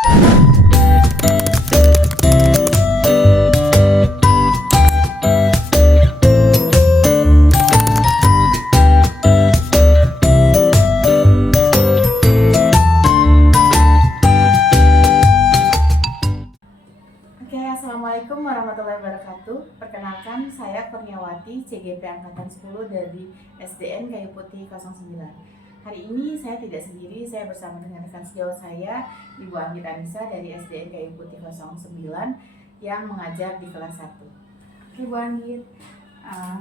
Assalamualaikum warahmatullahi wabarakatuh. Perkenalkan, saya Kurniawati, CGP Angkatan 10 dari SDN Kayu Putih 09. Hari ini saya tidak sendiri, saya bersama dengan rekan sejawat saya, Ibu Anggit Anissa dari SDN Kayu Putih 09 yang mengajar di kelas 1. Oke Bu Anggit,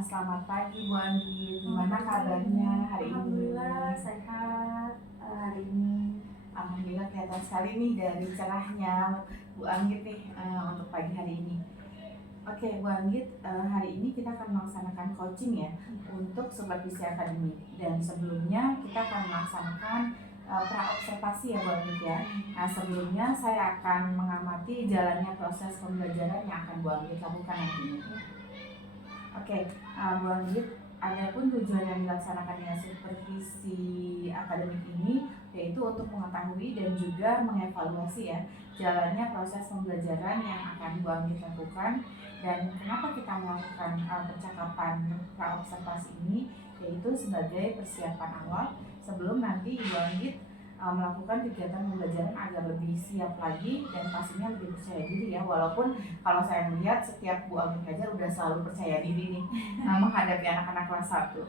selamat pagi Bu Anggit, gimana kabarnya hari ini? Alhamdulillah sehat hari ini. Alhamdulillah kelihatan sekali nih dari cerahnya Bu Anggit nih untuk pagi hari ini. Oke Bu Anggit, hari ini kita akan melaksanakan coaching ya untuk Sobat Visi Academy. Dan sebelumnya kita akan melaksanakan pra-observasi ya Bu Anggit ya. Nah sebelumnya saya akan mengamati jalannya proses pembelajaran yang akan Bu Anggit lakukan nantinya. Oke, Bu Anggit, adapun tujuan yang dilaksanakannya supervisi akademik ini yaitu untuk mengetahui dan juga mengevaluasi ya jalannya proses pembelajaran yang akan Bu Anggit lakukan. Dan kenapa kita melakukan percakapan pra-observasi ini, yaitu sebagai persiapan awal sebelum nanti Ibu Anggit melakukan kegiatan pembelajaran agar lebih siap lagi dan pastinya lebih percaya diri ya. Walaupun kalau saya melihat setiap Bu Anggit ngajar udah selalu percaya diri nih menghadapi anak-anak kelas 1,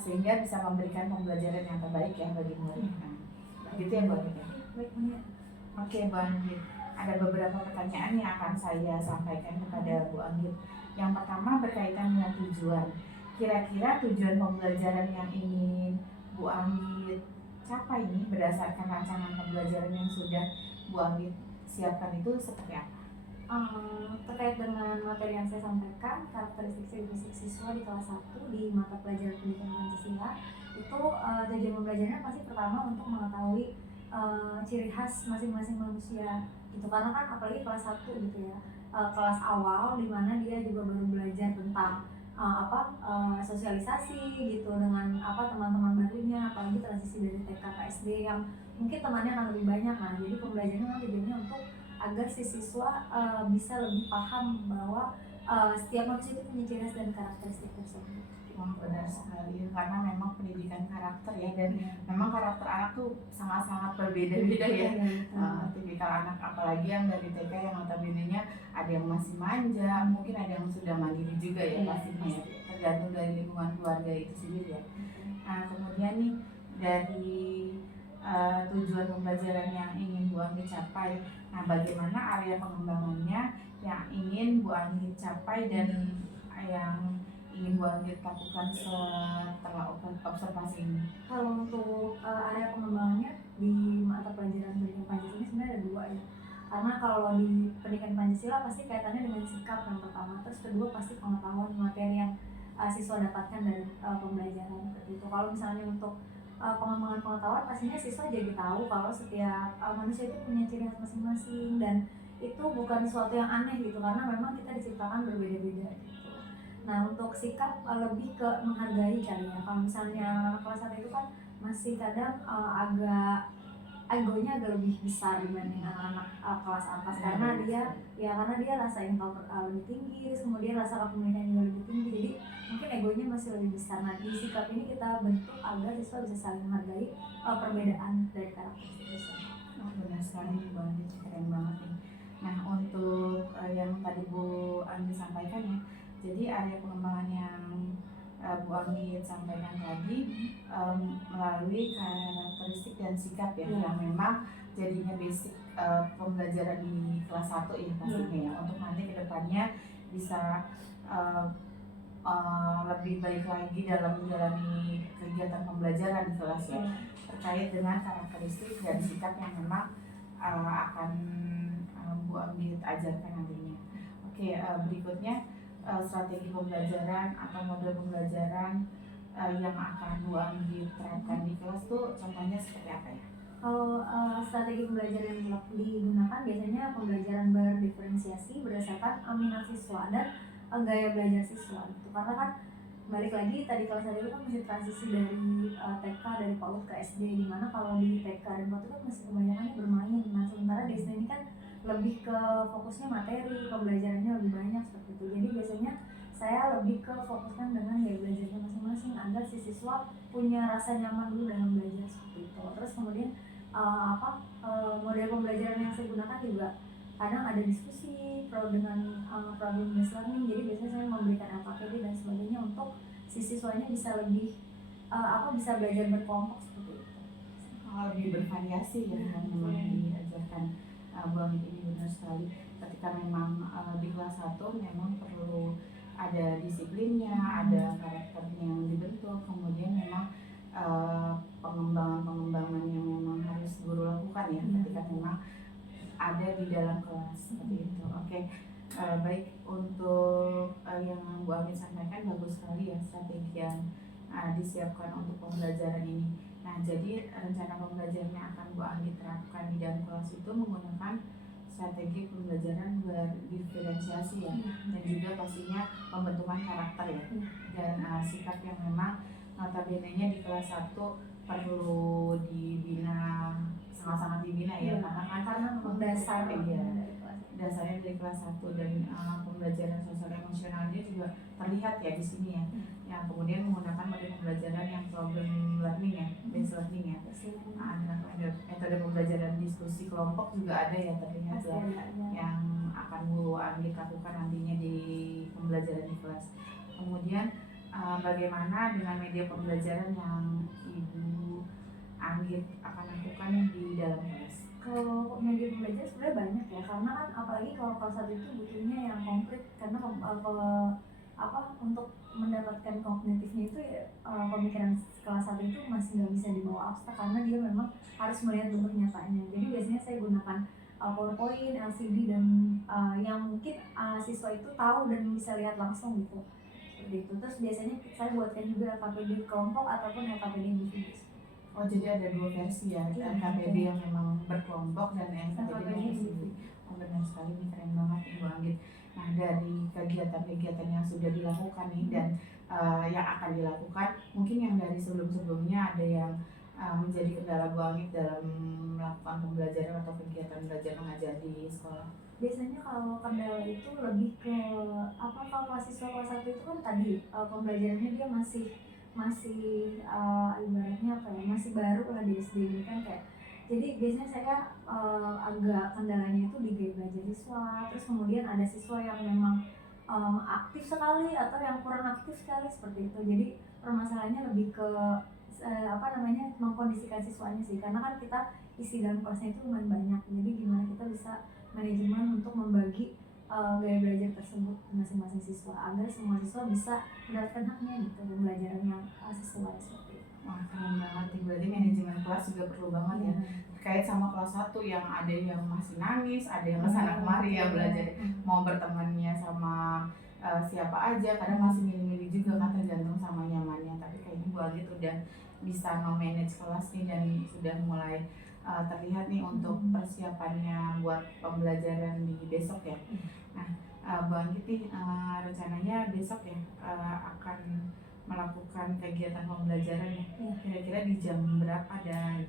sehingga bisa memberikan pembelajaran yang terbaik ya bagi murid. Gitu ya Bu Anggit ya. Oke Bu Anggit, ada beberapa pertanyaan yang akan saya sampaikan kepada Bu Anggit. Yang pertama berkaitan dengan tujuan. Kira-kira tujuan pembelajaran yang ingin Bu Anggit capai ini berdasarkan rancangan pembelajaran yang sudah Bu Anggit siapkan itu seperti apa? Terkait dengan materi yang saya sampaikan, karakteristik siswa di kelas 1 di mata pelajaran pendidikan Pancasila itu tujuan pembelajarannya pasti pertama untuk mengetahui ciri khas masing-masing manusia gitu, karena kan apalagi kelas 1 gitu ya, kelas awal dimana dia juga baru belajar tentang sosialisasi gitu dengan teman-teman barunya, apalagi transisi dari TK ke SD yang mungkin temannya akan lebih banyak. Nah jadi pembelajarannya kan tujuannya untuk agar si siswa bisa lebih paham bahwa setiap manusia itu punya ciri khas dan karakteristik tersebut. Wah benar sekali, karena memang pendidikan karakter ya, dan memang karakter anak tuh sangat-sangat berbeda-beda ya. Tipikal anak apalagi yang dari TK yang notabene-nya ada yang masih manja, mungkin ada yang sudah mandiri juga ya pastinya ya, tergantung dari lingkungan keluarga itu sendiri ya. Nah kemudian nih dari tujuan pembelajaran yang ingin Bu Anggit capai, nah bagaimana area pengembangannya yang ingin Bu Anggit capai dan yang ingin Bu Anggit lakukan setelah observasi ini? Kalau untuk area pengembangannya di mata pelajaran pendidikan Pancasila ini sebenarnya ada dua ya. Karena kalau di pendidikan Pancasila pasti kaitannya dengan sikap yang pertama, terus kedua pasti pengetahuan materi yang siswa dapatkan dari pembelajaran seperti itu. Kalau misalnya untuk pengembangan pengetahuan, pastinya siswa jadi tahu kalau setiap manusia itu punya ciri khas masing-masing dan itu bukan sesuatu yang aneh gitu, karena memang kita diciptakan berbeda-beda gitu. Nah untuk sikap lebih ke menghargai kali ya. Kalau misalnya anak kelas 1 itu kan masih kadang agak egonya agak lebih besar dibanding anak-anak kelas atas, karena dia rasa ingin tahu lebih tinggi, kemudian rasa kepemilikan juga lebih tinggi, jadi mungkin egonya masih lebih besar. Nah di sikap ini kita bentuk agar siswa bisa saling menghargai perbedaan dari karakteristik tersebut. Benar sekali Bu Anggit, keren banget nih. Nah untuk yang tadi Bu Anggit sampaikan ya, jadi area pengembangan yang Bu Anggit sampaikan tadi melalui karakteristik dan sikap ya, yang memang jadinya basic pembelajaran di kelas 1 ya pastinya ya, untuk nanti kedepannya bisa lebih baik lagi dalam menjalani kegiatan pembelajaran di kelas ya, terkait dengan karakteristik dan sikap yang memang akan Bu Anggit ajarkan nantinya. Oke, berikutnya strategi pembelajaran atau model pembelajaran yang akan Bu Anggit terapkan di kelas tuh contohnya seperti apa ya? Kalau strategi pembelajaran yang digunakan biasanya pembelajaran berdiferensiasi berdasarkan minat siswa dan gaya belajar siswa gitu. Karena kan balik lagi tadi kelas 1 itu kan masih transisi dari TK dari PAUD ke SD, dimana kalau di TK dan PAUD itu kan masih kebanyakan bermain. Nah sementara di SD ini kan lebih ke fokusnya materi, pembelajarannya lebih banyak seperti itu. Jadi biasanya saya lebih ke fokuskan dengan gaya belajarnya masing-masing agar si siswa punya rasa nyaman dulu dalam belajar seperti itu. Terus kemudian model pembelajaran yang saya gunakan juga kadang ada diskusi dengan problem based learning. Jadi biasanya saya memberikan LKPD dan sebagainya untuk si siswanya bisa lebih bisa belajar berkelompok seperti itu. Lebih bervariasi ya yang memang diajarkan. Bu Anggit ini benar sekali. Ketika memang di kelas 1 memang perlu ada disiplinnya, ada karakternya yang dibentuk, kemudian memang pengembangan yang memang harus guru lakukan ya ketika memang ada di dalam kelas seperti itu. Oke. Baik, untuk yang Bu Anggit sampaikan bagus sekali ya strategi yang disiapkan untuk pembelajaran ini. Nah, jadi rencana pembelajaran yang akan Bu Anggit terapkan di dalam kelas itu menggunakan strategi pembelajaran berdiferensiasi ya, dan juga pastinya pembentukan karakter ya, dan sikap yang memang notabene-nya di kelas 1 perlu dibina, sangat-sangat dibina ya, karena dasarnya dari kelas 1 dan pembelajaran sosial emosionalnya juga terlihat ya di sini ya. Yang kemudian menggunakan metode pembelajaran yang problem learning ya, based learning ya. Ada metode pembelajaran diskusi kelompok juga ada ya terlihat ya, yang akan Bu Anggit lakukan nantinya di pembelajaran di kelas. Kemudian bagaimana dengan media pembelajaran yang Ibu Anggit akan lakukan di dalam kelas? Kalau media pembelajaran sebenarnya banyak ya, karena kan apalagi kalau kelas 1 itu butuhnya yang konkret, karena untuk mendapatkan kognitifnya itu ya, pemikiran kelas 1 itu masih nggak bisa dibawa abstrak karena dia memang harus melihat bentuk nyatanya. Jadi biasanya saya gunakan PowerPoint, LCD dan yang mungkin siswa itu tahu dan bisa lihat langsung gitu. Seperti itu. Terus biasanya saya buatkan juga LKPD kelompok ataupun LKPD individu. Oh, jadi ada dua versi ya, LKPD yang memang berkelompok dan LKPD yang individu. Oh, benar sekali, ini keren banget Ibu Anggit. Nah, dari kegiatan-kegiatan yang sudah dilakukan nih dan yang akan dilakukan, mungkin yang dari sebelum-sebelumnya ada yang menjadi kendala Bu Anggit dalam melakukan pembelajaran atau kegiatan belajar mengajar di sekolah? Biasanya kalau kendala itu lebih ke kalau mahasiswa kelas 1 itu kan tadi pembelajarannya dia masih ibaratnya masih baru lah di SD ini kan kayak. Jadi biasanya saya agak kendalanya itu di gaya belajar siswa. Terus kemudian ada siswa yang memang aktif sekali atau yang kurang aktif sekali seperti itu. Jadi permasalahannya lebih ke mengkondisikan siswanya sih, karena kan kita isi dalam kelasnya itu lumayan banyak. Jadi gimana kita bisa manajemen untuk membagi gaya belajar tersebut masing-masing siswa agar semua siswa bisa mendapatkan haknya gitu, pembelajaran yang sesuai seperti itu. Wah, keren banget nih, berarti manajemen kelas juga perlu banget ya. Terkait sama kelas 1 yang ada yang masih nangis, ada yang kesana kemari ya belajar, mau bertemannya sama siapa aja, kadang masih milih-milih juga kan, tergantung sama nyamannya. Tapi kayaknya Bu Anggit udah bisa memanage kelas nih dan sudah mulai terlihat nih untuk persiapannya buat pembelajaran di besok ya. Nah, Bu Anggit nih rencananya besok ya akan melakukan kegiatan pembelajaran ya. Kira-kira di jam berapa dan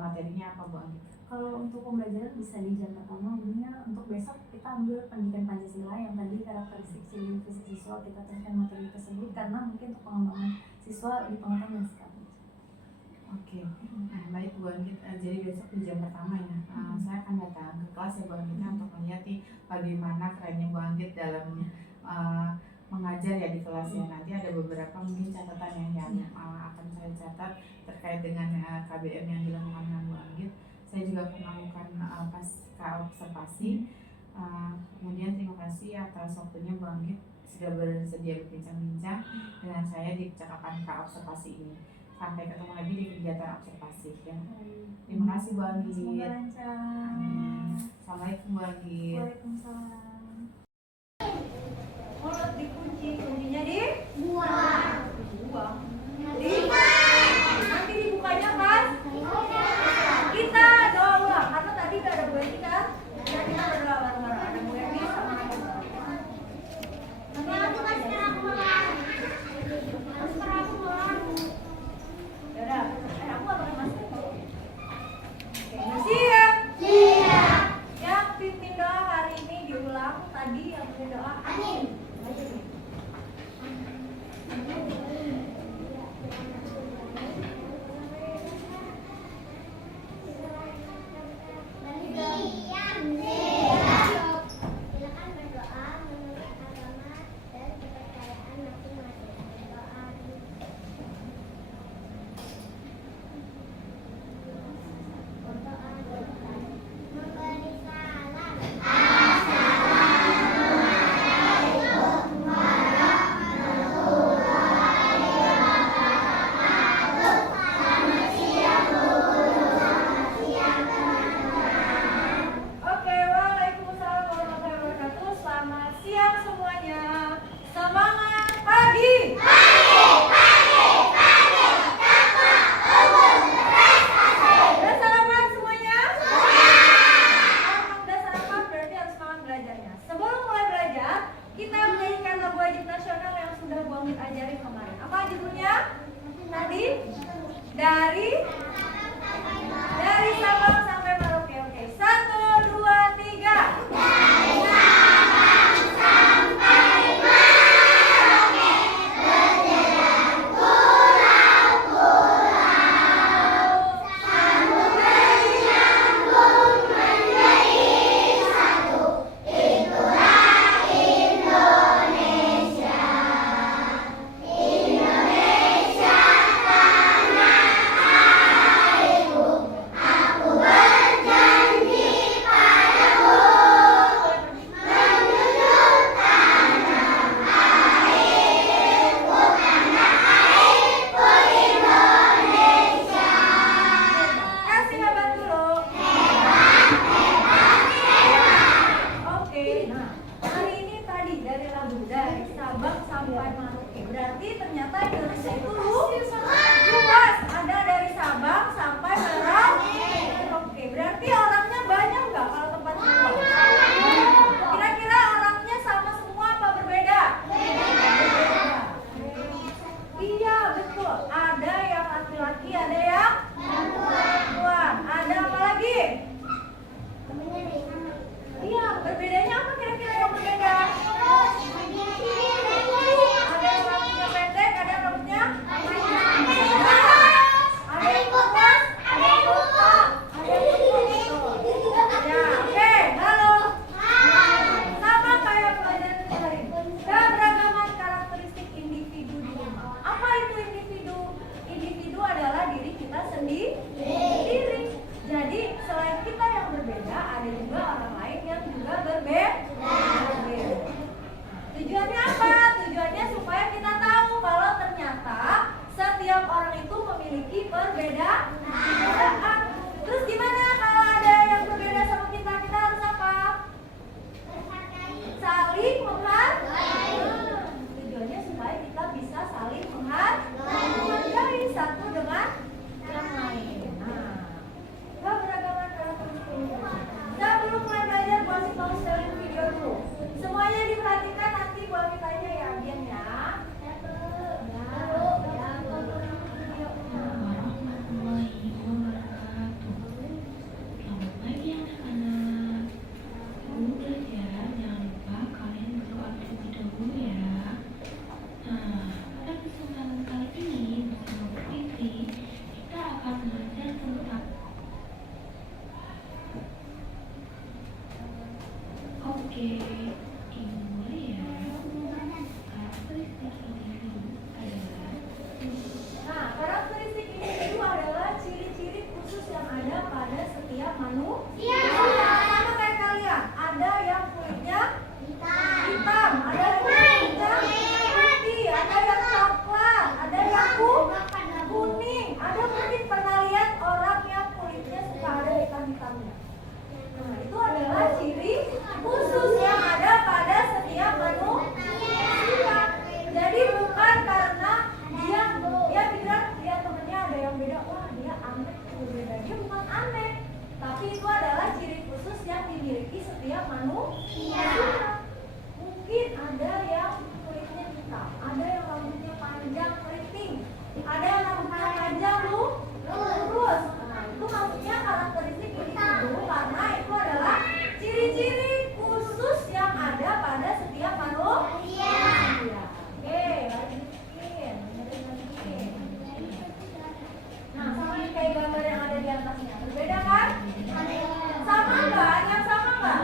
materinya apa Bu Anggit? Kalau untuk pembelajaran bisa di jam pertama, untuk besok kita ambil pendidikan Pancasila yang tadi karakteristik ciri fisik siswa, kita teruskan materi tersebut karena mungkin untuk pengembangan siswa di pengetahuan dan sikap. Oke. Nah, baik Bu Anggit, jadi besok di jam pertama ya saya akan datang ke kelas ya Bu Anggit untuk melihat nih bagaimana kerennya Bu Anggit dalam mengajar ya di kelasnya. Nanti ada beberapa mungkin catatan yang akan saya catat terkait dengan KBM yang dilakukan dengan Bu Anggit. Saya juga akan melakukan pasca observasi. Kemudian terima kasih atas waktunya Bu Anggit sudah bersedia berbincang-bincang dengan saya di percakapan observasi ini. Sampai ketemu lagi di kegiatan observasi ya. Terima kasih Bu Anggit. Semoga lancar. Assalamualaikum Bu Anggit. Waalaikumsalam. Mulut dikunci, kuncinya di buang. Nanti dibukanya kan? Kita doa ulang karena tadi gak ada Bu Eni kan? Dan kita berdoa bareng-bareng. Ada Bu Eni sama aku. Nanti aku kasih aku ulang. Yaudah, aku gak pakai masker. Oke, siap? Siap. Yang pimpin doa. Iya, berbedanya apa kira-kira yang berbeda? Ada yang rambutnya pendek, ada yang rambutnya panjang. Ada yang botak, ada yang botak, ada yang putih. Ya, oke, halo. Sama kayak pelajaran kemarin. Keberagaman karakteristik individu di rumah. Apa itu individu? Individu adalah diri kita sendiri. Jadi selain kita yang berbeda, ada juga orang lain yang juga berbeda. Tujuannya apa? Tujuannya supaya kita tahu kalau ternyata setiap orang itu memiliki perbedaan. Terus gimana kalau ada yang berbeda sama kita? Kita harus apa? Saling menghargai. Tujuannya supaya kita bisa saling menghargai satu dengan yang lain. Keberagaman karakteristik. Sebelum mulai belajar, Bu Asih mau setelin video dulu. Semuanya diperhatikan, nanti Bu Asih tanya ya, Dian ya. Warahmatullahi wabarakatuh. Selamat pagi anak-anak. Sebelum belajar, jangan lupa kalian berdoa terlebih dahulu ya. Nah, pada kesempatan kali ini bersama Bu Fitri, kita akan belajar tentang Ibu Mulia. Karakteristik individu adalah Nah, karakteristik individu adalah ciri-ciri khusus yang ada pada setiap manusia. Sama kayak kalian, ada yang kulitnya hitam, ada yang kulitnya putih, ada yang coklat, ada yang kuning, ada mungkin pernah lihat orang yang kulitnya suka ada hitam-hitamnya. Nah, itu adalah ciri khusus yang ada pada setiap manusia. Jadi bukan karena dia bilang dia temennya ada yang beda, wah dia aneh, berbeda. Dia bukan aneh, tapi itu adalah ciri khusus yang dimiliki setiap manusia. Mungkin ada yang kulitnya hitam, ada yang rambutnya panjang keriting, ada yang rambutnya panjang lurus. Nah, itu maksudnya karakteristik individu karena itu adalah ciri-ciri khusus yang ada pada setiap manusia. Oke, lanjutin. Nah, sama nih kayak gambar yang ada di atasnya. Berbeda kan? Sama nggak? Yang sama nggak?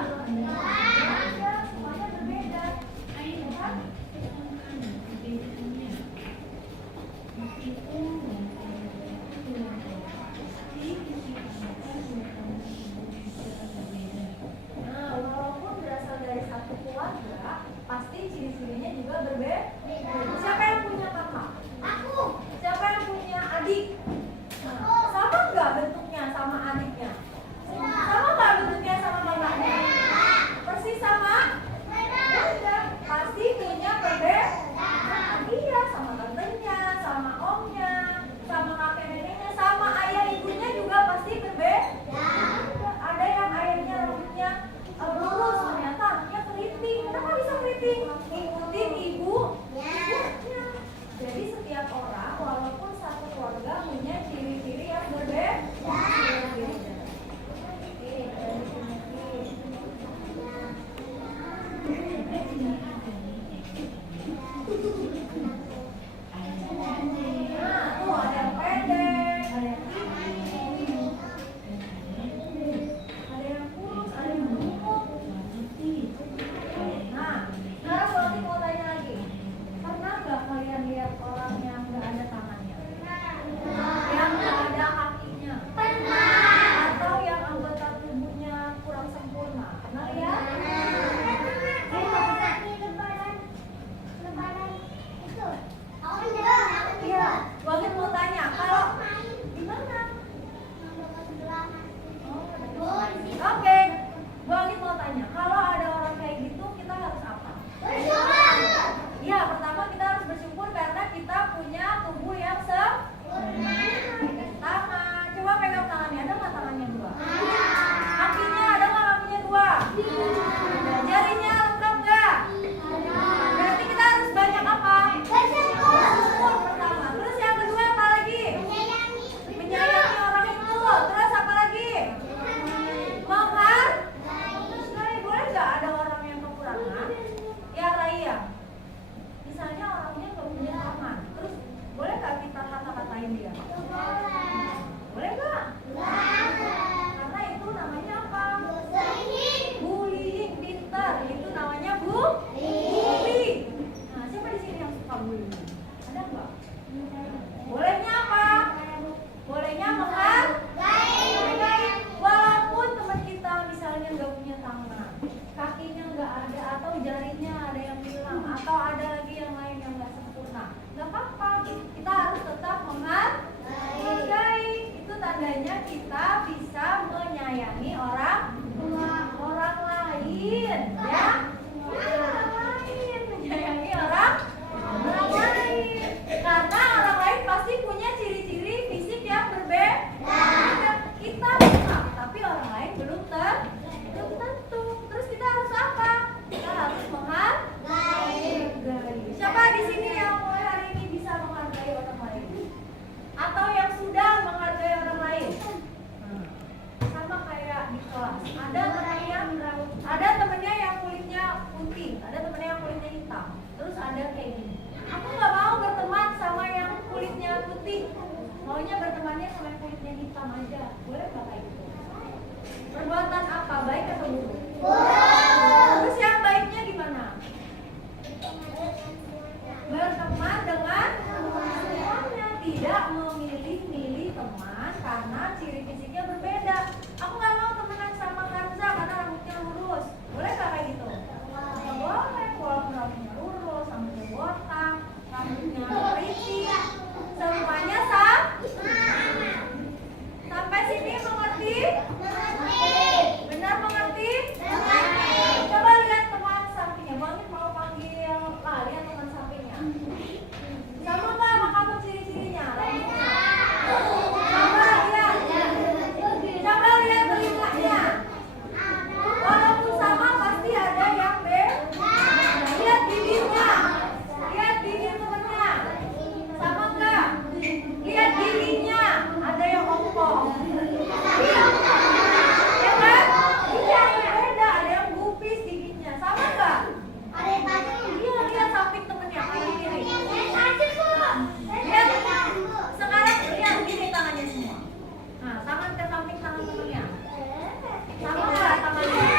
Maunya bertemannya sama yang kulitnya hitam aja. Boleh nggak kayak gitu? Perbuatan apa? Baik atau buruk? Terus yang baiknya gimana? Berteman dengan semuanya, tidak memilih-milih teman karena ciri fisiknya berbeda. Aku nggak mau temenan sama Kanza karena rambutnya lurus. Boleh nggak kayak gitu? Nggak boleh, walaupun rambutnya lurus, rambutnya botak, rambutnya keriting, semuanya sampai sini mengerti? Benar mengerti? Coba lihat teman sampingnya. Bang mau panggil kalian teman sampingnya. Sama nggak sama kamu ciri-cirinya? Coba lihat. Coba lihat telinganya. Walaupun sama pasti ada yang beda. Lihat bibirnya. Lihat bibir temennya. Sama nggak? Lihat giginya. Ada yang ompong. Ya kan? Iya, beda. Ada yang gupis giginya. Sama nggak? Iya, lihat samping temennya. Kanan kiri. Lihat. Sekarang lihat gini tangannya semua. Nah, tangan ke samping tangan temennya. Sama nggak tangannya?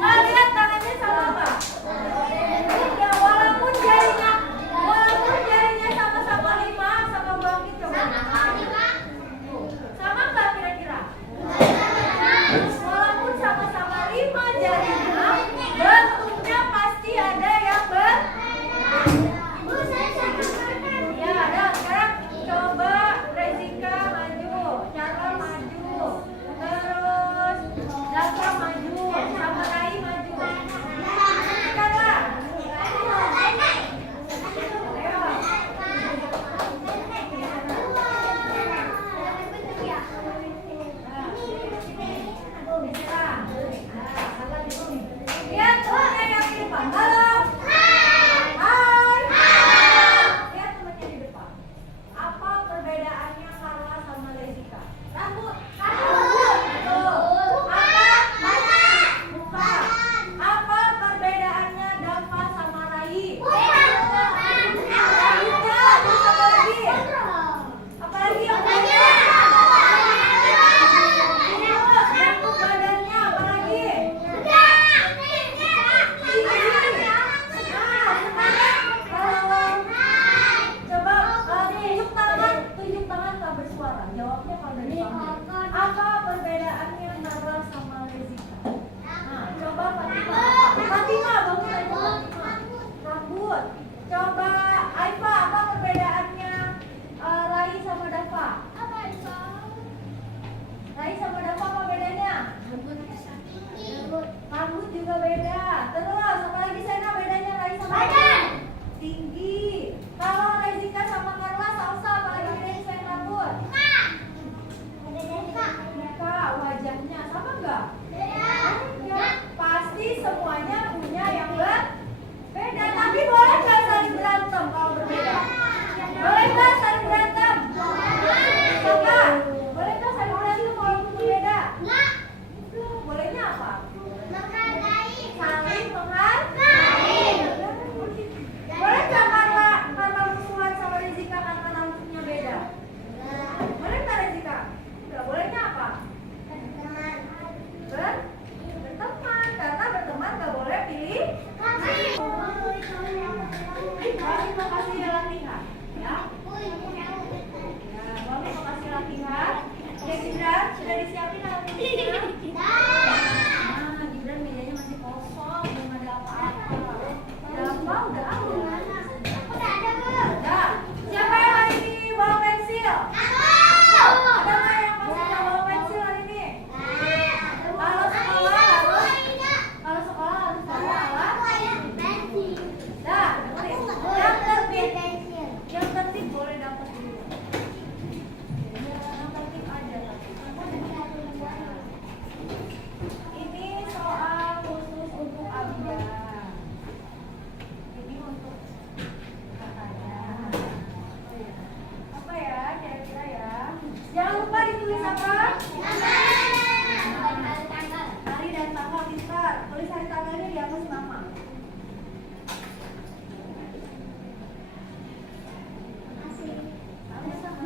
Nah, lihat tangannya sama nggak? Ya, walaupun jarinya sama-sama 5 sama Bangkit coba. Sama nggak kira-kira? Walaupun sama-sama 5 jarinya, bentuknya pasti ada yang ya, ada. Sekarang coba Rezika maju, Carla maju, terus Dafra maju, sama Rai maju. Carla. Lihat temannya yang di depan. Halo. Hai. Lihat temannya di depan. Apa perbedaannya Carla sama Rezika? Rambut. Betul. Apa? Muka. Apa perbedaannya Dava sama Rai? Rambutnya. Terus apa lagi? Apa lagi yang beda? Terus bentuk badannya apa lagi? Tunjuk tangan tak bersuara. Jawabnya kalau dari tangan. Apa perbedaannya Nara sama Rezika? Nah, coba Fatima, bangun aja Fatima. Rambut. Coba Aifa, apa perbedaannya Rai sama Dava? Rai sama Dava apa bedanya? Rambut juga beda. Terus apa lagi Sena bedanya Rai sama Dava? Tinggi. Kalau Rezika sama Carla salsa apa lagi bedanya selain rambut? Muka, wajahnya sama enggak? Ya, pasti semuanya punya yang berbeda. Tapi boleh nggak saling berantem kalau berbeda? Boleh nggak saling berantem? Coba. Boleh nggak saling berantem kalau berbeda? Bolehnya apa? Saling menghargai. Boleh nggak Carla musuhan sama Rezika karena rambutnya beda? Boleh nggak Rezika? Nggak bolehnya apa? Berteman, karena berteman nggak boleh pilih. Mami mau kasih latihan, ya? Mami mau kasih latihan. Oke, Gibran, sudah disiapin alatnya? Nah, Gibran mejanya masih kosong, belum ada apa-apa. Dava udah ada. Udah. Siapa yang hari ini bawa pensil? Ada nggak yang masih nggak bawa pensil hari ini? Kalau sekolah harus bawa alat. Dah, yang tertib boleh dapat dulu. Yang tertib aja. Ini soal khusus untuk Abida. Ini untuk kakaknya. Apa ya kira-kira ya? Jangan lupa ditulis apa? Hari dan tanggal pintar. Tulis hari tanggalnya di atas nama. Sama-sama.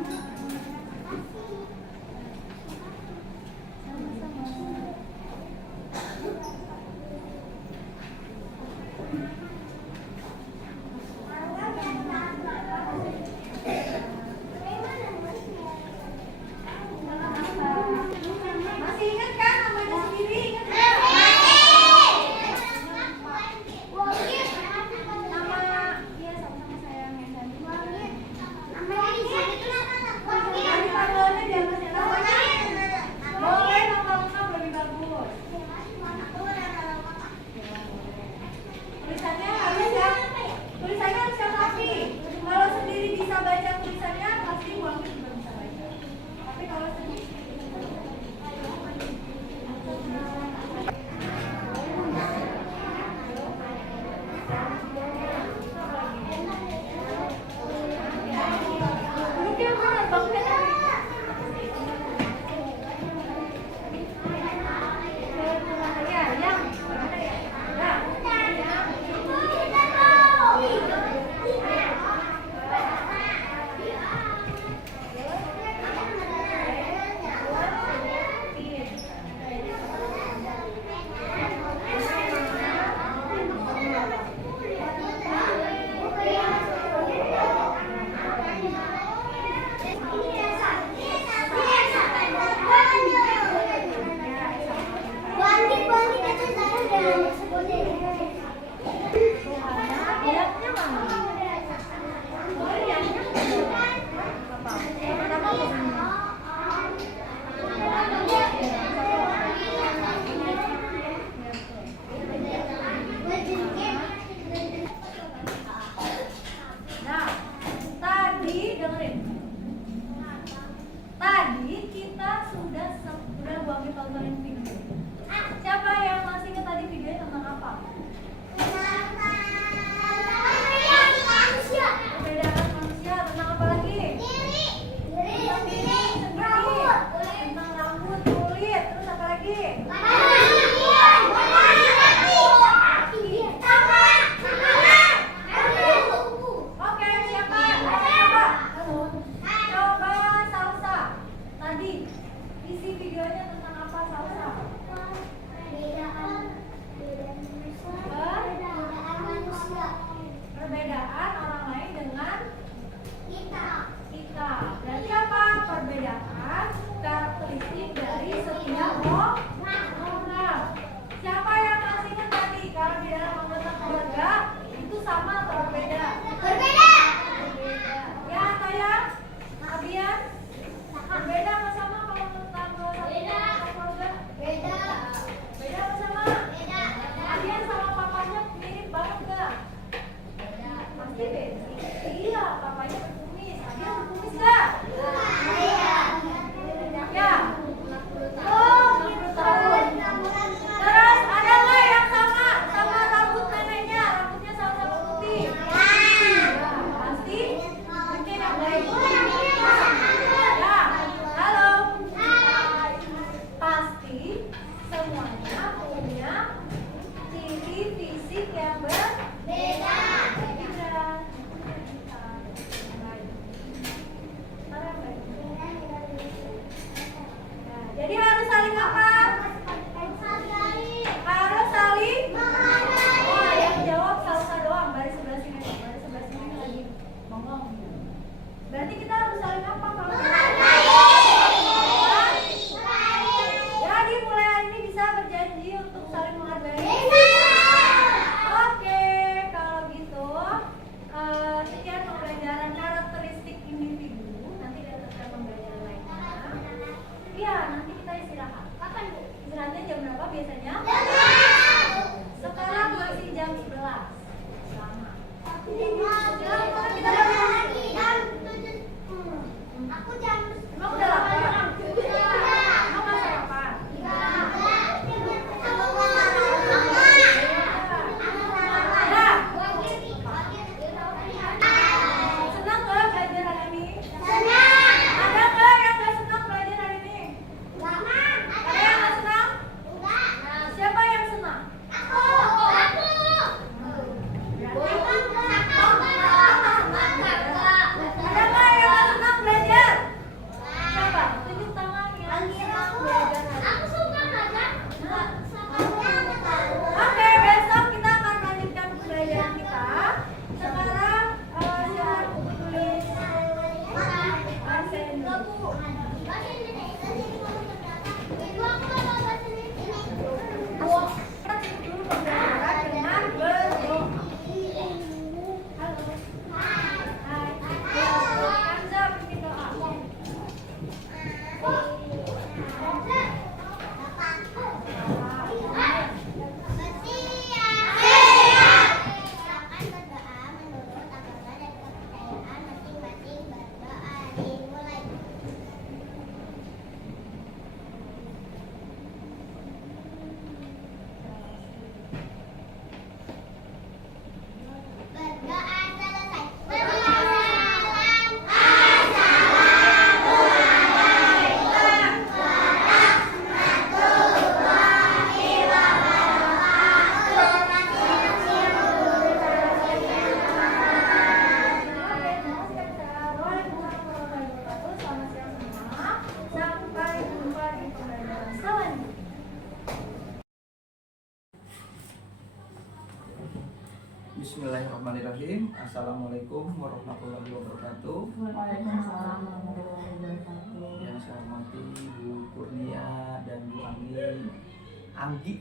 Bismillahirrahmanirrahim. Assalamualaikum warahmatullahi wabarakatuh. Waalaikumsalam warahmatullahi wabarakatuh. Yang saya hormati Bu Kurnia dan Bu Anggi,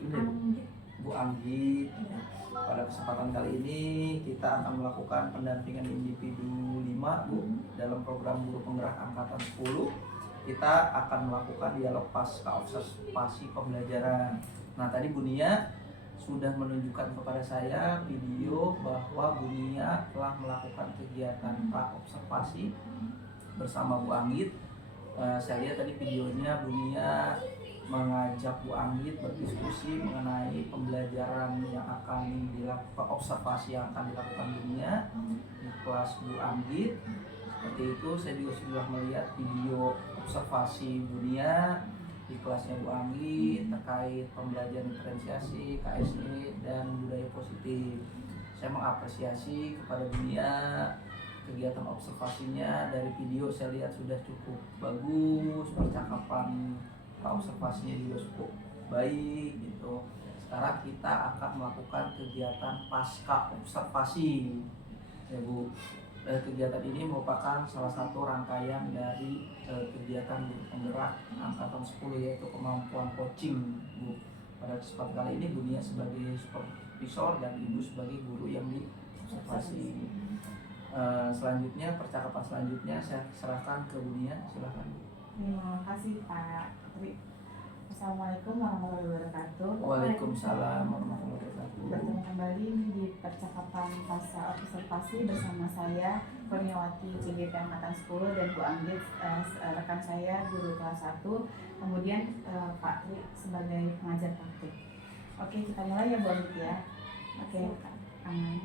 Bu Anggi. Pada kesempatan kali ini kita akan melakukan pendampingan individu 5 Bu dalam program Guru Penggerak Angkatan 10. Kita akan melakukan dialog pasca observasi pembelajaran. Nah, tadi Bu Nia sudah menunjukkan kepada saya video bahwa Bu Nia telah melakukan kegiatan pra-observasi bersama Bu Anggit. Saya lihat tadi videonya Bu Nia mengajak Bu Anggit berdiskusi mengenai pembelajaran yang akan dilakukan, observasi yang akan dilakukan Bu Nia di kelas Bu Anggit. Seperti itu, saya juga sudah melihat video observasi Bu Nia di kelasnya Bu Anggi terkait pembelajaran diferensiasi, KSE, dan budaya positif. Saya mengapresiasi kepada Bu Nia kegiatan observasinya. Dari video saya lihat sudah cukup bagus, percakapan observasinya juga cukup baik gitu. Sekarang kita akan melakukan kegiatan pasca observasi ya Bu. Kegiatan ini merupakan salah satu rangkaian dari kegiatan Guru Penggerak Angkatan 10, yaitu kemampuan coaching Bu. Pada kesempatan kali ini Bu Nia sebagai supervisor dan Ibu sebagai guru yang diobservasi. Selanjutnya, percakapan selanjutnya saya serahkan ke Bu Nia. Silakan Bu. Terima kasih Pak Tri. Assalamualaikum warahmatullahi wabarakatuh. Waalaikumsalam warahmatullahi wabarakatuh. Bertemu kembali di percakapan pasca observasi bersama saya Kurniawati CGP Angkatan 10 dan Bu Anggit rekan saya guru kelas 1, kemudian Pak Tri sebagai pengajar praktik. Oke, kita mulai ya Bu Anggit ya. Oke,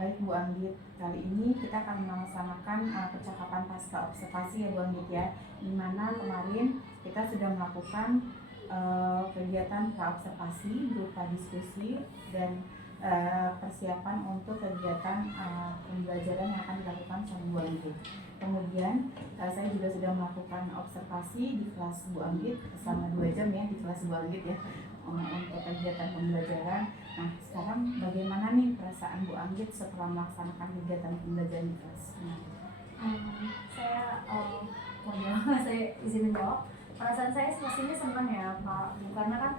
baik Bu Anggit, kali ini kita akan melaksanakan percakapan pasca observasi ya Bu Anggit ya, dimana kemarin kita sudah melakukan kegiatan pra-observasi berupa diskusi dan persiapan untuk kegiatan pembelajaran yang akan dilakukan sama Bu Anggit. Kemudian saya juga sudah melakukan observasi di kelas Bu Anggit selama 2 jam ya di kelas Bu Anggit ya untuk kegiatan pembelajaran. Nah, sekarang bagaimana nih perasaan Bu Anggit setelah melaksanakan kegiatan pembelajaran di kelas? Saya mau jawab, saya izin menjawab. Perasaan saya pastinya senang ya Pak, karena kan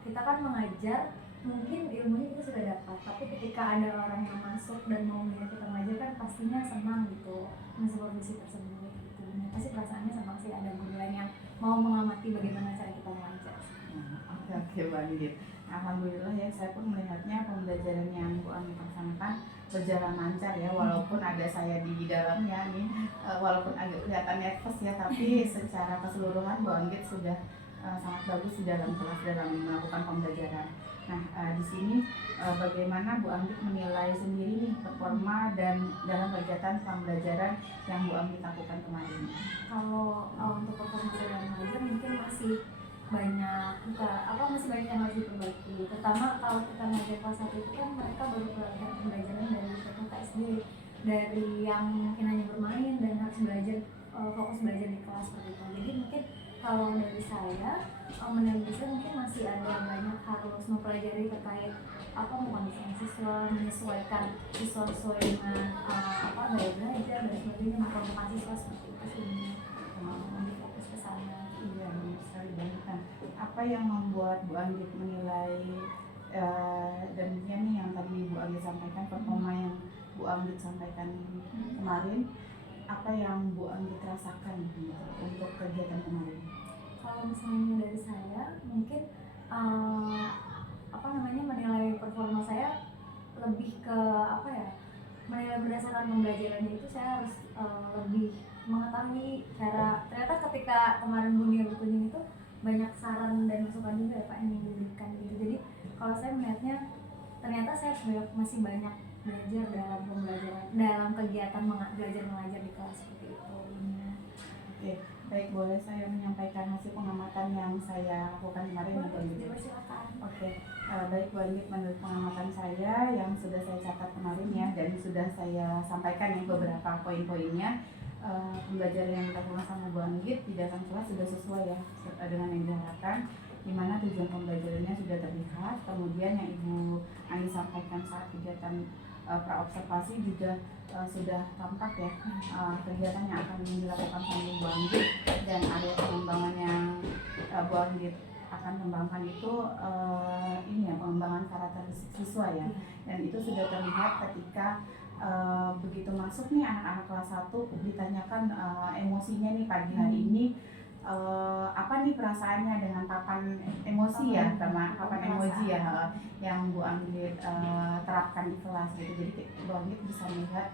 kita kan mengajar, mungkin ilmunya kita sudah dapat, tapi ketika ada orang yang masuk dan mau melihat kita mengajar kan pastinya senang gitu, mensupervisi tersebut gitu. Nah, pasti perasaannya senang sih ada guru lain yang mau mengamati bagaimana cara kita mengajar. Oke Bu Anggit. Alhamdulillah ya, saya pun melihatnya pembelajaran yang Bu Anggit laksanakan berjalan lancar ya, walaupun ada saya di dalamnya nih, walaupun agak kelihatan nervous ya, tapi secara keseluruhan Bu Anggit sudah sangat bagus di dalam kelas dalam melakukan pembelajaran. Nah, di sini bagaimana Bu Anggit menilai sendiri nih performa dan dalam kegiatan pembelajaran yang Bu Anggit lakukan kemarin? Kalau untuk performa saya dalam mengajar mungkin masih banyak masih banyak yang harus diperbaiki, terutama kalau kita ngajar kelas 1 itu kan mereka baru belajar pembelajaran dari TK SD, dari yang mungkin hanya bermain dan harus belajar fokus belajar di kelas seperti itu. Jadi mungkin kalau dari saya menurut saya mungkin masih ada banyak harus mempelajari terkait mengkondisikan siswa, menyesuaikan siswa sesuai dengan gaya belajar dan sebagainya, memprovokasi siswa seperti itu sih. Lebih fokus ke sana. Iya, benar sekali banget. Nah, apa yang membuat Bu Anggit menilai dan nih yang tadi Bu Anggit sampaikan, performa yang Bu Anggit sampaikan kemarin, apa yang Bu Anggit rasakan gitu, untuk kegiatan kemarin? Kalau misalnya dari saya mungkin menilai performa saya lebih ke menilai berdasarkan pembelajarannya itu saya harus lebih mengetahui cara. Ternyata ketika kemarin Bu Nia berkunjung itu banyak saran dan masukan juga ya Pak yang diberikan gitu. Jadi kalau saya melihatnya ternyata saya masih banyak belajar dalam pembelajaran, dalam kegiatan belajar mengajar di kelas seperti itu. Oke, baik, boleh saya menyampaikan hasil pengamatan yang saya lakukan kemarin Bu Anggit? Silakan. Oke, baik Bu Anggit, menurut pengamatan saya yang sudah saya catat kemarin ya, dan sudah saya sampaikan ya beberapa poin-poinnya, pembelajaran yang dilakukan sama Bu Anggit di dalam kelas sudah sesuai ya dengan yang diharapkan, di mana tujuan pembelajarannya sudah terlihat. Kemudian yang Ibu Anggit sampaikan saat kegiatan praobservasi juga sudah tampak ya kegiatan yang akan dilakukan sama Bu Anggit, dan ada pengembangan yang Bu Anggit akan kembangkan itu ini ya, pengembangan karakteristik siswa ya, dan itu sudah terlihat ketika begitu masuk nih anak-anak kelas 1 ditanyakan emosinya nih pagi hari ini, apa nih perasaannya dengan papan emosi ya, sama papan emoji ya yang Bu Anggit terapkan di kelas gitu. Jadi Bu Anggit bisa melihat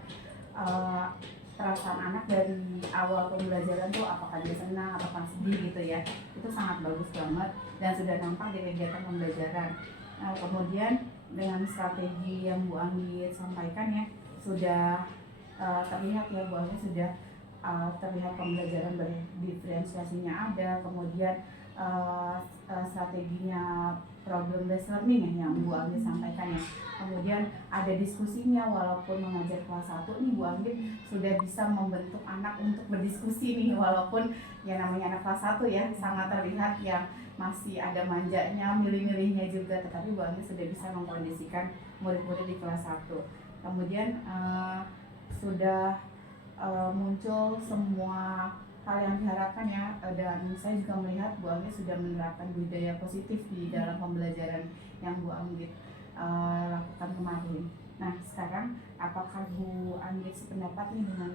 perasaan anak dari awal pembelajaran tuh, apakah dia senang, apakah sedih gitu ya. Itu sangat bagus banget dan sudah nampak di kegiatan pembelajaran. Kemudian dengan strategi yang Bu Anggit sampaikan ya, sudah terlihat ya Bu Anggit sudah terlihat pembelajaran berdiferensiasinya ada, kemudian strateginya problem based learning ya yang Bu Anggit sampaikan ya. Kemudian ada diskusinya, walaupun mengajar kelas 1 nih Bu Anggit sudah bisa membentuk anak untuk berdiskusi nih, walaupun ya namanya anak kelas 1 ya, sangat terlihat yang masih ada manjanya, milih-milihnya juga, tetapi Bu Anggit sudah bisa mengkondisikan murid-murid di kelas 1. Kemudian sudah muncul semua hal yang diharapkan ya, dan saya juga melihat Bu Anggit sudah menerapkan budaya positif di dalam pembelajaran yang Bu Anggit lakukan kemarin. Nah sekarang apakah Bu Anggit sependapat nih dengan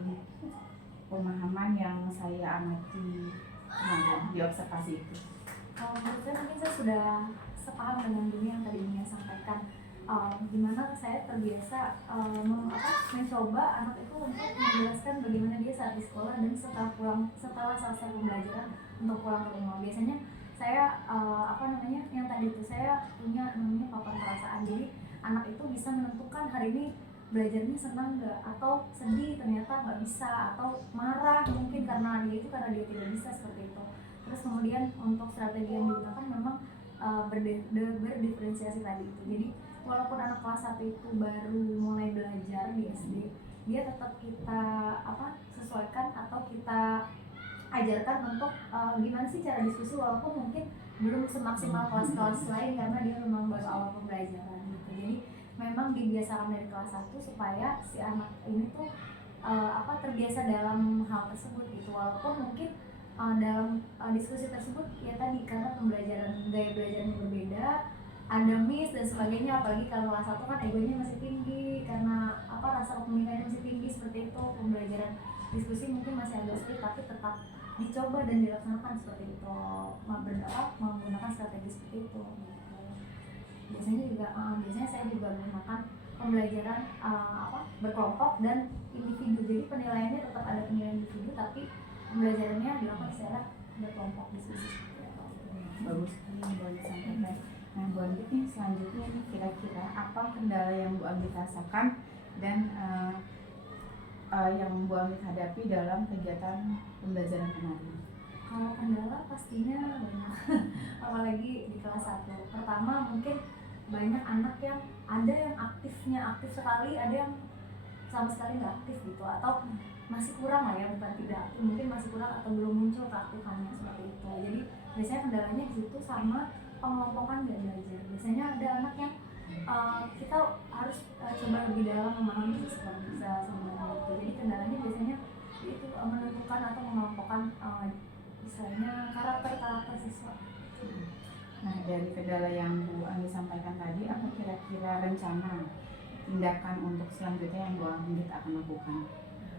pemahaman yang saya amati kemarin di observasi itu? Kalau menurut saya mungkin saya sudah sepaham dengan dunia yang tadi Dunia sampaikan. Dimana saya terbiasa mencoba anak itu untuk menjelaskan bagaimana dia saat di sekolah dan setelah selesai pembelajaran untuk pulang ke rumah. Biasanya saya yang tadi itu saya punya namanya papan perasaan. Jadi anak itu bisa menentukan hari ini belajarnya senang nggak, atau sedih ternyata nggak bisa, atau marah mungkin karena dia tidak bisa, seperti itu. Terus kemudian untuk strategi yang digunakan memang berdiferensiasi tadi itu. Jadi walaupun anak kelas 1 itu baru mulai belajar di SD, dia tetap kita sesuaikan atau kita ajarkan untuk gimana sih cara diskusi, walaupun mungkin belum semaksimal kelas-kelas lain karena dia memang baru awal pembelajaran gitu. Jadi memang dibiasakan dari kelas 1 supaya si anak ini tuh terbiasa dalam hal tersebut gitu, walaupun mungkin dalam diskusi tersebut ya tadi karena gaya belajarnya berbeda, ada miss dan sebagainya, apalagi kalau kelas 1 kan egonya masih tinggi karena rasa kepemilikannya masih tinggi, seperti itu. Pembelajaran diskusi mungkin masih agak sulit, tapi tetap dicoba dan dilaksanakan seperti itu, menggunakan strategi seperti itu. Biasanya saya juga menggunakan pembelajaran berkelompok dan individu. Jadi penilaiannya tetap ada penilaian individu, tapi pembelajarannya dilakukan secara berkelompok diskusi. Bagus sekali yang Bu Anggit sampaikan. Nah Bu Anggit nih selanjutnya nih, kira-kira apa kendala yang Bu Anggit rasakan dan yang Bu Anggit hadapi dalam kegiatan pembelajaran kemarin? Kalau kendala pastinya banyak, apalagi di kelas 1. Pertama mungkin banyak anak yang ada yang aktif sekali, ada yang sama sekali nggak aktif gitu, atau masih kurang lah ya, bukan tidak aktif, mungkin masih kurang atau belum muncul keaktifannya seperti itu. Jadi biasanya kendalanya di situ, sama pengelompokan gak belajar. Biasanya ada anak yang kita harus coba lebih dalam memahami seperti bisa sebenarnya itu. Jadi kendalanya biasanya itu menentukan atau mengelompokkan misalnya karakter siswa. Nah dari kendala yang Bu Anggit sampaikan tadi, apa kira-kira rencana tindakan untuk selanjutnya yang Bu Anggit akan lakukan?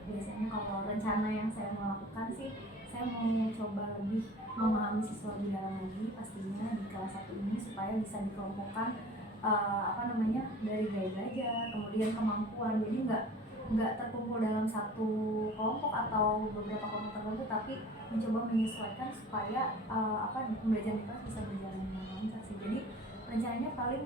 Biasanya kalau rencana yang saya mau lakukan sih, saya mau coba lebih memahami siswa di dalam lagi pastinya di kelas 1 ini, supaya bisa dikelompokkan dari gaya belajar, kemudian kemampuan. Jadi nggak terkumpul dalam satu kelompok atau beberapa kelompok tertentu, tapi mencoba menyesuaikan supaya pembelajaran di kelas bisa berjalan dengan lancar sih. Jadi rencananya paling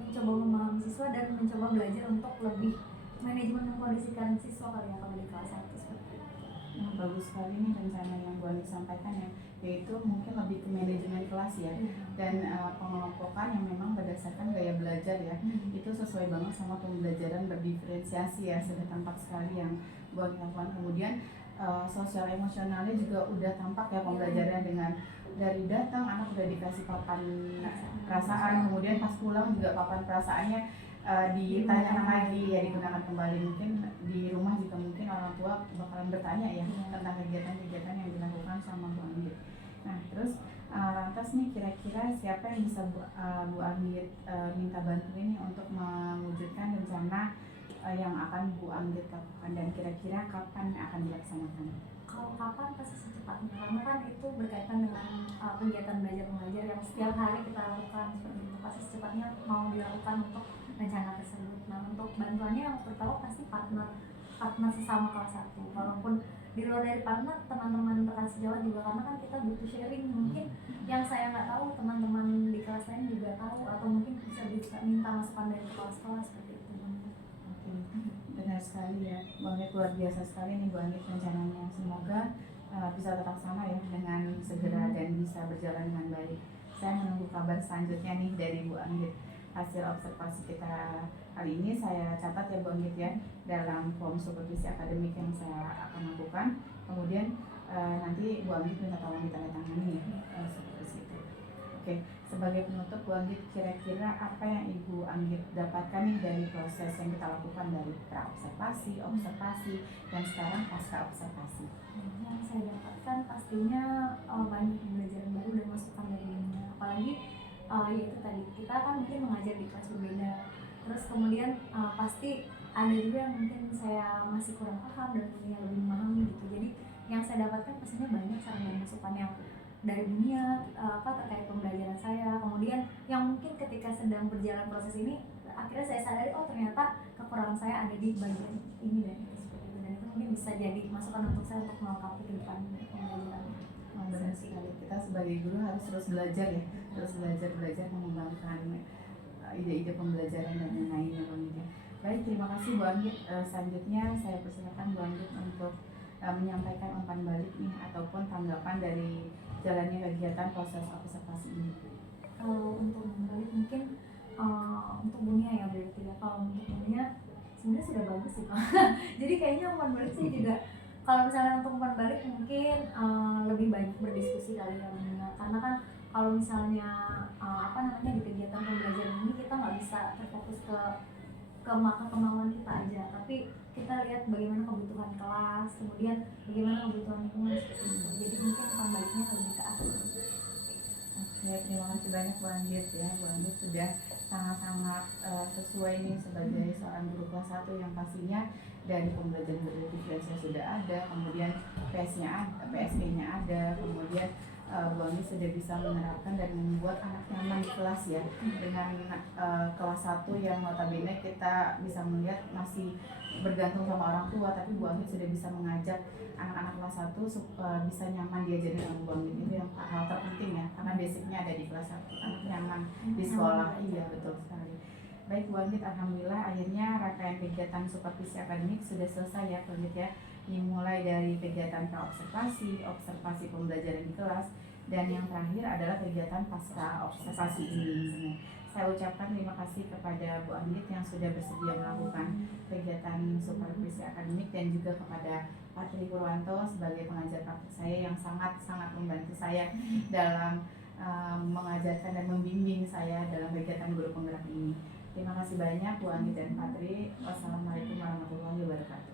mencoba memahami siswa dan mencoba belajar untuk lebih manajemen mengkondisikan siswa kali ya kalau di kelas 1 seperti itu. Nah, bagus sekali nih rencana yang Bu Anggit sampaikan ya, yaitu mungkin lebih ke manajemen kelas ya, dan pengelompokan yang memang berdasarkan gaya belajar ya. Itu sesuai banget sama pembelajaran berdiferensiasi ya, sudah tampak sekali yang Bu Anggit lakukan. Kemudian sosial emosionalnya juga udah tampak ya pembelajaran, dengan dari datang anak udah dikasih papan perasaan, kemudian pas pulang juga papan perasaannya ditanyakan lagi ya, digunakan kembali. Mungkin di rumah juga mungkin orang tua bakalan bertanya ya tentang kegiatan-kegiatan yang dilakukan sama Bu Anggit. Nah terus lantas nih kira-kira siapa yang bisa Bu Anggit minta bantuin nih untuk mewujudkan rencana yang akan Bu Anggit lakukan, dan kira-kira kapan akan dilaksanakan? Kalau kapan pasti secepatnya, karena kan itu berkaitan dengan kegiatan belajar mengajar yang setiap hari kita lakukan seperti itu, pasti secepatnya mau dilakukan untuk rencana tersebut. Nah untuk bantuannya yang pertama pasti partner sesama kelas 1, walaupun di luar dari partner teman-teman rekan sejawat juga, karena kan kita butuh sharing, mungkin yang saya nggak tahu teman-teman di kelas lain juga tahu, atau mungkin bisa minta masukan dari kelas-kelas seperti itu. Benar sekali ya, Bu Anggit, luar biasa sekali nih Bu Anggit rencananya. Semoga bisa terlaksana ya dengan segera dan bisa berjalan dengan baik. Saya menunggu kabar selanjutnya nih dari Bu Anggit. Hasil observasi kita kali ini saya catat ya Bu Anggit ya, dalam form supervisi akademik yang saya akan lakukan. Kemudian nanti Bu Anggit minta tolong ditandatangani ya supervisi itu. Oke, sebagai penutup Bu Anggit, kira-kira apa yang Ibu Anggit dapatkan nih dari proses yang kita lakukan dari pra-observasi, observasi, dan sekarang pasca observasi? Yang saya dapatkan pastinya banyak pembelajaran baru dan masukan dari dunia, apalagi yaitu tadi kita kan mungkin mengajar di kelas berbeda, terus kemudian pasti ada juga yang mungkin saya masih kurang paham dan dunia lebih memahami gitu. Jadi yang saya dapatkan pastinya banyak saran dan masukan yang dari dunia terkait pembelajaran saya. Kemudian yang mungkin ketika sedang berjalan proses ini akhirnya saya sadari, oh ternyata kekurangan saya ada di bagian ini dan itu seperti itu, dan itu mungkin bisa jadi masukan untuk saya untuk melengkapi ke depan pembelajaran. Benar sekali, kita sebagai guru harus terus belajar ya, terus belajar mengembangkan ide-ide pembelajaran dan lain-lainnya Bu Anggit. Baik, terima kasih Bu Anggit. Selanjutnya saya persilakan Bu Anggit untuk menyampaikan umpan balik nih ataupun tanggapan dari jalannya kegiatan proses observasi ini. Kalau untuk membalik mungkin untuk dunia ya berarti ya. Kalau untuk dunia sebenarnya sudah bagus sih Pak. Jadi kayaknya umpan balik sih juga, kalau misalnya untuk umpan balik mungkin lebih banyak berdiskusi kali ya dunia, karena kan kalau misalnya di kegiatan pembelajaran ini kita nggak bisa terfokus ke kemauan kita aja, tapi kita lihat bagaimana kebutuhan kelas, kemudian bagaimana kebutuhan lingkungan seperti itu. Jadi mungkin umpan baliknya lebih ke atas. Oke, terima kasih banyak Bu Anggit ya. Bu Anggit sudah sangat-sangat sesuai nih sebagai seorang guru kelas 1 yang pastinya dari pembelajaran berdifferensiasi sudah ada, kemudian PSK-nya ada, kemudian Bu Anggit sudah bisa menerapkan dan membuat anak nyaman di kelas ya, dengan kelas 1 yang notabene kita bisa melihat masih bergantung sama orang tua, tapi Bu Anggit sudah bisa mengajak anak-anak kelas 1 bisa nyaman diajarin sama Bu Anggit. Itu yang hal terpenting ya, karena basicnya ada di kelas 1, anak nyaman di sekolah. Iya betul sekali. Baik Bu Anggit, alhamdulillah akhirnya rangkaian kegiatan supervisi akademik sudah selesai ya Bu Anggit ya, dimulai dari kegiatan pra-observasi, observasi pembelajaran di kelas, dan yang terakhir adalah kegiatan pasca observasi ini. Saya ucapkan terima kasih kepada Bu Anggit yang sudah bersedia melakukan kegiatan supervisi akademik, dan juga kepada Pak Tri Purwanto sebagai pengajar praktik saya yang sangat-sangat membantu saya dalam mengajarkan dan membimbing saya dalam kegiatan guru penggerak ini. Terima kasih banyak Bu Anggit dan Pak Tri. Wassalamualaikum warahmatullahi wabarakatuh.